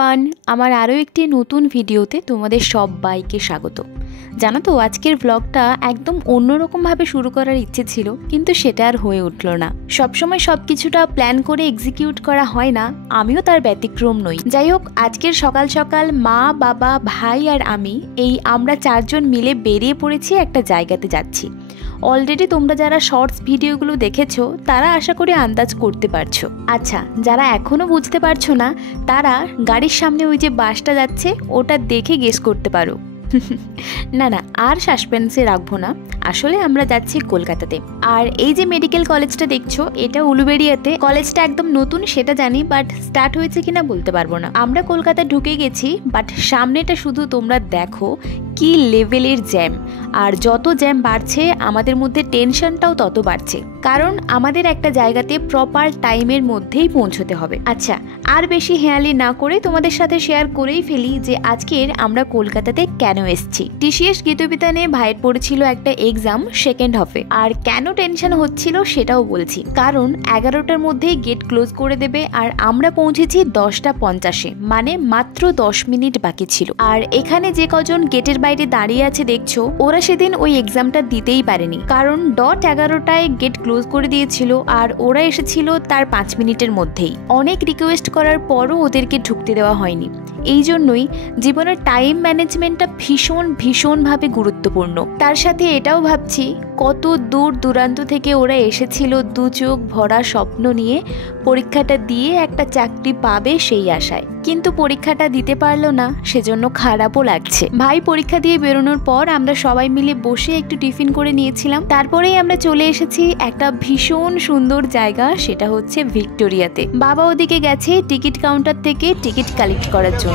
Everyone, আমার আরও একটি নতুন ভিডিওতে তোমাদের সবাইকে স্বাগত। জানো তো, আজকের ব্লগটা একদম অন্যরকমভাবে শুরু করার ইচ্ছে ছিল, কিন্তু সেটা আর হয়ে উঠল না। সবসময় সব কিছুটা প্ল্যান করে এক্সিকিউট করা হয় না, আমিও তার ব্যতিক্রম নই। যাই হোক, আজকের সকাল সকাল মা, বাবা, ভাই আর আমরা 4 জন মিলে বেরিয়ে পড়েছি, একটা জায়গাতে যাচ্ছি। অলরেডি তোমরা যারা শর্টস ভিডিওগুলো দেখেছো তারা আশা করি আন্দাজ করতে পারছো। আচ্ছা, যারা এখনও বুঝতে পারছো না তারা গাড়ির সামনে ওই যে বাসটা যাচ্ছে ওটা দেখে গেস করতে পারো। না না, আর সাসপেন্সে রাখবো না। আসলে আমরা যাচ্ছি কলকাতাতে। আর এই যে মেডিকেল কলেজটা দেখছো, এটা উলুবেড়িয়াতে। কলেজটা একদম নতুন সেটা জানি, বাট স্টার্ট হয়েছে কিনা বলতে পারবো না। আমরা কলকাতা ঢুকে গেছি, বাট সামনেটা শুধু তোমরা দেখো কি লেভেলের জ্যাম। আর যত জ্যাম বাড়ছে আমাদের মধ্যে টেনশনটাও তত বাড়ছে, কারণ আমাদের একটা জায়গাতে প্রপার টাইমের মধ্যেই পৌঁছতে হবে। আচ্ছা, আর বেশি হেয়ালি না করে তোমাদের সাথে শেয়ার করেই ফেলি যে আজকের আমরা কলকাতাতে কেন এসেছি। টিসিএস গীতবিতানে ভাইয়ের পড়েছিল একটা এক্সাম সেকেন্ড হাফে, আর কেন টেনশন হচ্ছিল সেটাও বলছি। কারণ 11টার মধ্যেই গেট ক্লোজ করে দেবে, আর আমরা পৌঁছেছি 10:50, মানে মাত্র 10 মিনিট বাকি ছিল। আর এখানে যে কজন গেটের বাইরে দাঁড়িয়ে আছে দেখছো, ওরা সেদিন ওই এক্সামটা দিতেই পারেনি, কারণ 11টায় গেট ক্লোজ করে দিয়েছিল, আর ওরা এসেছিল তার 5 মিনিটের মধ্যেই। অনেক রিকোয়েস্ট করার পরও ওদেরকে ঢুকতে দেওয়া হয়নি। এই জন্যই জীবনের টাইম ম্যানেজমেন্টটা ভীষণভাবে গুরুত্বপূর্ণ। তার সাথে এটাও ভাবছি কত দূর দূরান্ত থেকে ওরা এসেছিল 2 চোখ ভরা স্বপ্ন নিয়ে, পরীক্ষাটা দিয়ে একটা চাকরি পাবে সেই আশায়। কিন্তু পরীক্ষাটা দিতে পারলো না, সেজন্য খারাপও লাগছে। ভাই পরীক্ষা দিয়ে বেরোনোর পর আমরা সবাই মিলে বসে একটু টিফিন করে নিয়েছিলাম। তারপরেই আমরা চলে এসেছি একটা ভীষণ সুন্দর জায়গা, সেটা হচ্ছে ভিক্টোরিয়াতে। বাবা ওদিকে গেছে টিকিট কাউন্টার থেকে টিকিট কালেক্ট করার জন্য।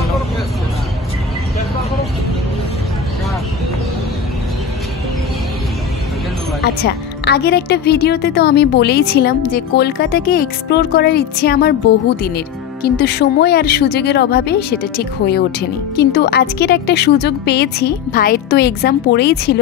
আচ্ছা, আগের একটা ভিডিওতে তো আমি বলেইছিলাম যে কলকাতাকে এক্সপ্লোর করার ইচ্ছে আমার বহু দিনের, কিন্তু সময় আর সুযোগের অভাবে সেটা ঠিক হয়ে ওঠেনি। কিন্তু আজকের একটা সুযোগ পেয়েছি। ভাইয়ের তো এক্সাম পড়েই ছিল,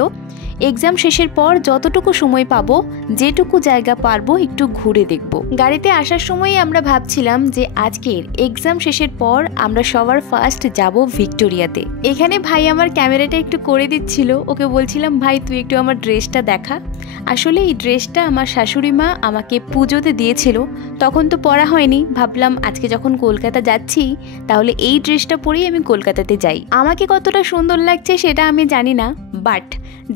এক্সাম শেষের পর যতটুকু সময় পাবো, যেটুকু জায়গা পারবো একটু ঘুরে দেখব। গাড়িতে আসার সময়ই আমরা ভাবছিলাম যে আজকের এক্সাম শেষের পর আমরা সবার ফার্স্ট যাব ভিক্টোরিয়াতে। এখানে ভাই আমার ক্যামেরাটা একটু করে দিচ্ছিল, ওকে বলছিলাম ভাই তুই একটু আমার ড্রেসটা দেখা। আসলে এই ড্রেসটা আমার শাশুড়ি মা আমাকে পুজোতে দিয়েছিল, তখন তো পরা হয়নি। ভাবলাম আজকে যখন কলকাতা যাচ্ছি তাহলে এই ড্রেসটা পরেই আমি কলকাতাতে যাই। আমাকে কতটা সুন্দর লাগছে সেটা আমি জানি না, বাট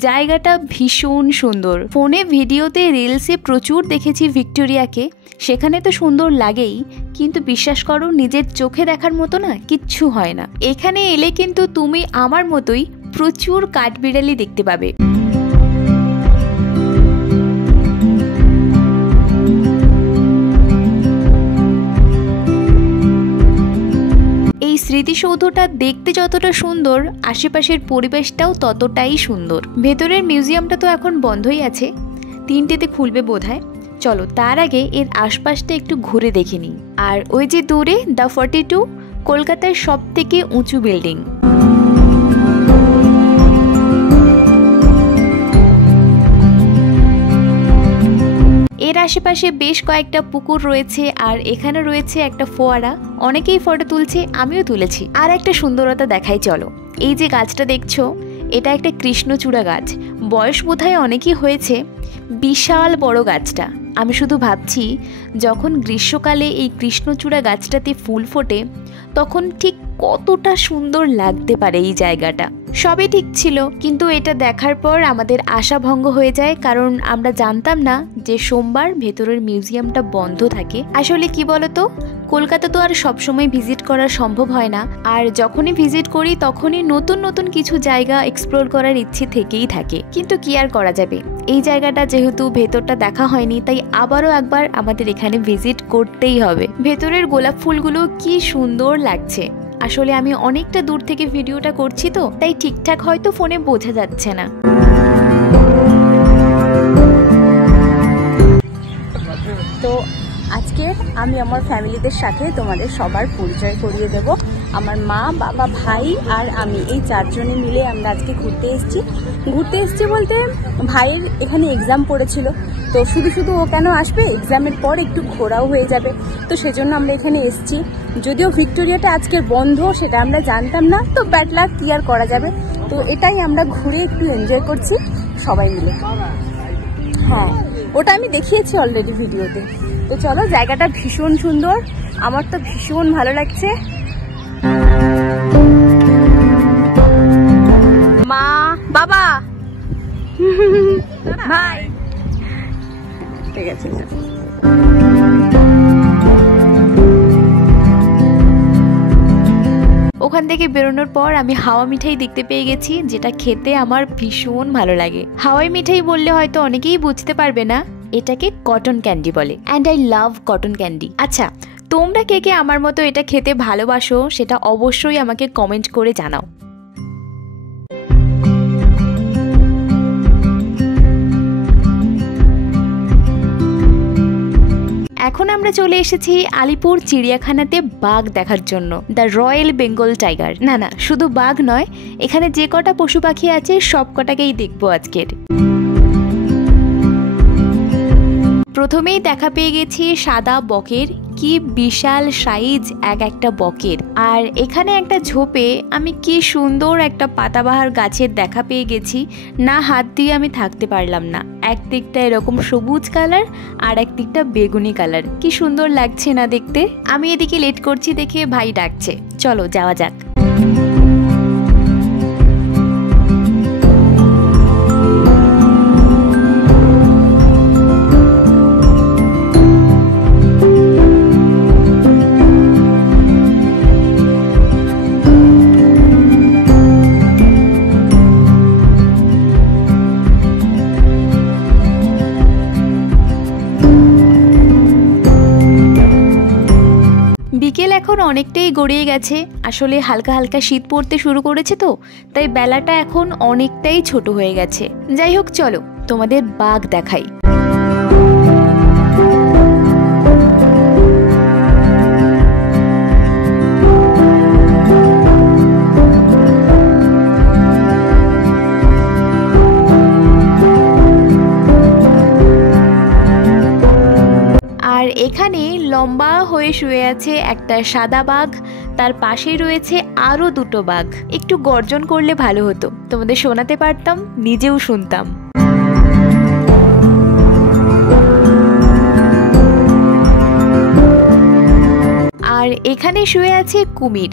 জায়গাটা ভীষণ সুন্দর। ফোনে, ভিডিওতে, রিলসে প্রচুর দেখেছি ভিক্টোরিয়াকে, সেখানে তো সুন্দর লাগেই, কিন্তু বিশ্বাস করো নিজের চোখে দেখার মতো না কিচ্ছু হয় না। এখানে এলে কিন্তু তুমি আমার মতোই প্রচুর কাঠবিড়ালি দেখতে পাবে। এই স্মৃতিসৌধটা দেখতে যতটা সুন্দর, আশেপাশের পরিবেশটাও ততটাই সুন্দর। ভেতরের মিউজিয়ামটা তো এখন বন্ধই আছে, 3টেতে খুলবে বোধহয়। চলো তার আগে এর আশপাশটা একটু ঘুরে দেখে নিই। আর ওই যে দূরে দ্য 42, কলকাতার সবথেকে উঁচু বিল্ডিং। এর আশেপাশে বেশ কয়েকটা পুকুর রয়েছে, আর এখানে রয়েছে একটা ফোয়ারা। অনেকেই ফটো তুলছে, আমিও তুলেছি। আর একটা সুন্দরতা দেখাই চলো। এই যে গাছটা দেখছো, এটা একটা কৃষ্ণচূড়া গাছ। বয়স বোধহয় অনেকই হয়েছে, বিশাল বড় গাছটা। আমি শুধু ভাবছি যখন গ্রীষ্মকালে এই কৃষ্ণচূড়া গাছটাতে ফুল ফোটে তখন ঠিক কতটা সুন্দর লাগতে পারে এই জায়গাটা। সবই ঠিক ছিল, কিন্তু এটা দেখার পর আমাদের আশা ভঙ্গ হয়ে যায়, কারণ আমরা জানতাম না যে সোমবার ভেতরের মিউজিয়ামটা বন্ধ থাকে। আসলে কি বলতো, কলকাতা তো আর সবসময় ভিজিট করা সম্ভব হয় না, আর যখনই ভিজিট করি তখনই নতুন নতুন কিছু জায়গা এক্সপ্লোর করার ইচ্ছে থেকেই থাকে। কিন্তু কি আর করা যাবে, এই জায়গাটা যেহেতু ভেতরটা দেখা হয়নি, তাই আবারও একবার আমাদের এখানে ভিজিট করতেই হবে। ভেতরের গোলাপ ফুলগুলো কি সুন্দর লাগছে। আসলে আমি অনেকটা দূর থেকে ভিডিওটা করছি তো, তাই ঠিকঠাক হয়তো ফোনে বোঝা যাচ্ছে না। তো আজকে আমি আমার ফ্যামিলিদের সাথে তোমাদের সবার পরিচয় করিয়ে দেব। আমার মা, বাবা, ভাই আর আমি, এই 4 জনে মিলে আমরা আজকে ঘুরতে এসেছি বলতে ভাইয়ের এখানে এক্সাম পড়েছিল, তো শুধু ও কেন আসবে, এক্সামের পর একটু ঘোরাও হয়ে যাবে, তো সেজন্য আমরা এখানে এসেছি। যদিও ভিক্টোরিয়াটা আজকের বন্ধ, সেটা আমরা জানতাম না, তো ব্যাড লাক, কি আর করা যাবে। তো এটাই আমরা ঘুরে একটু এনজয় করছি সবাই মিলে। হ্যাঁ, ওটা আমি দেখিয়েছি অলরেডি ভিডিওতে। তো চলো, জায়গাটা ভীষণ সুন্দর, আমার তো ভীষণ ভালো লাগছে। মা, বাবা, ভাই, ঠিক আছে। ওখান থেকে বেরোনোর পর আমি হাওয়া মিঠাই দেখতে পেয়ে গেছি, যেটা খেতে আমার ভীষণ ভালো লাগে। হাওয়াই মিঠাই বললে হয়তো অনেকেই বুঝতে পারবে না, এটাকে কটন ক্যান্ডি বলে, and I love cotton candy. আচ্ছা, তোমরা কে কে আমার মতো এটা খেতে ভালোবাসো সেটা অবশ্যই আমাকে কমেন্ট করে জানাও। এখন আমরা চলে এসেছি আলিপুর চিড়িয়াখানাতে বাঘ দেখার জন্য, দ্য রয়্যাল বেঙ্গল টাইগার। না, শুধু বাঘ নয়, এখানে যে কটা পশু পাখি আছে সব কটাকেই দেখবো আজকের। প্রথমেই দেখা পেয়ে গেছি সাদা বকের, কি বিশাল সাইজ একটা বকের। আর এখানে একটা ঝোপে আমি কি সুন্দর একটা পাতাবাহার গাছের দেখা পেয়ে গেছি, না হাত দিয়ে আমি থাকতে পারলাম না। একদিকটা এরকম সবুজ কালার আর একদিকটা বেগুনি কালার, কি সুন্দর লাগছে না দেখতে। আমি এদিকে লেট করছি দেখে ভাই ডাকছে, চলো যাওয়া যাক। বিকেল এখন অনেকটাই গড়িয়ে গেছে, আসলে হালকা হালকা শীত পড়তে শুরু করেছে, তো তাই বেলাটা এখন অনেকটাই ছোট হয়ে গেছে। যাই হোক, চলো তোমাদের বাঘ দেখাই। আর এখানে লম্বা হয়ে শুয়ে আছে একটা সাদা বাঘ, তার পাশেই রয়েছে আরো দুটো বাঘ। একটু গর্জন করলে ভালো হতো, তোমাদের শোনাতে পারতাম, নিজেও শুনতাম। আর এখানে শুয়ে আছে কুমির,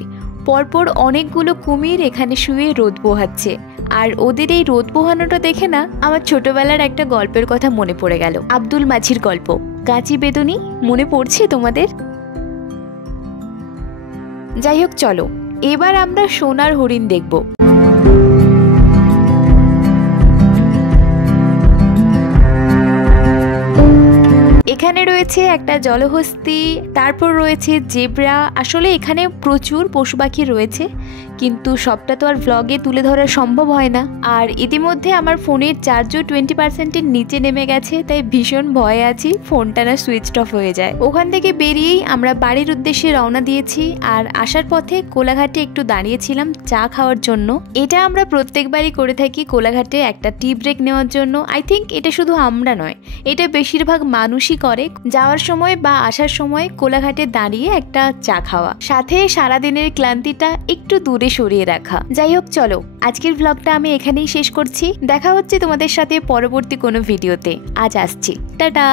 পরপর অনেকগুলো কুমির এখানে শুয়ে রোদ পোহাচ্ছে। আর ওদের এই রোদ পোহানোটা দেখে না আমার ছোটবেলার একটা গল্পের কথা মনে পড়ে গেল, আব্দুল মাঝির গল্প কাঁচি বেদুনি, মনে পড়ছে তোমাদের? যাই হোক, চলো এবার আমরা সোনার হরিণ দেখব। এখানে রয়েছে একটা জলহস্তি, তারপর রয়েছে জেব্রা। আসলে এখানে প্রচুর পশু পাখি রয়েছে, কিন্তু সবটা তো আর ব্লগে তুলে ধরা সম্ভব হয় না। আর ইতিমধ্যে আমার ফোনের চার্জও 20%-এর নিচে নেমে গেছে, তাই ভীষণ ভয়ে আছি ফোনটা না সুইচ অফ হয়ে যায়। ওখান থেকে বেরিয়েই আমরা বাড়ির উদ্দেশ্যে রওনা দিয়েছি। আর আসার পথে কোলাঘাটে একটু দাঁড়িয়েছিলাম চা খাওয়ার জন্য। এটা আমরা প্রত্যেকবারই করে থাকি, কোলাঘাটে একটা টি ব্রেক নেওয়ার জন্য। আই থিঙ্ক এটা শুধু আমরা নয়, এটা বেশিরভাগ মানুষই করে, যাওয়ার সময় বা আসার সময় কোলাঘাটে দাঁড়িয়ে একটা চা খাওয়া, সাথে সারাদিনের ক্লান্তিটা একটু দূরে সরিয়ে রাখা। যাই হোক, চলো আজকের ব্লগটা আমি এখানেই শেষ করছি। দেখা হচ্ছে তোমাদের সাথে পরবর্তী কোনো ভিডিওতে। আজ আসছি, টাটা।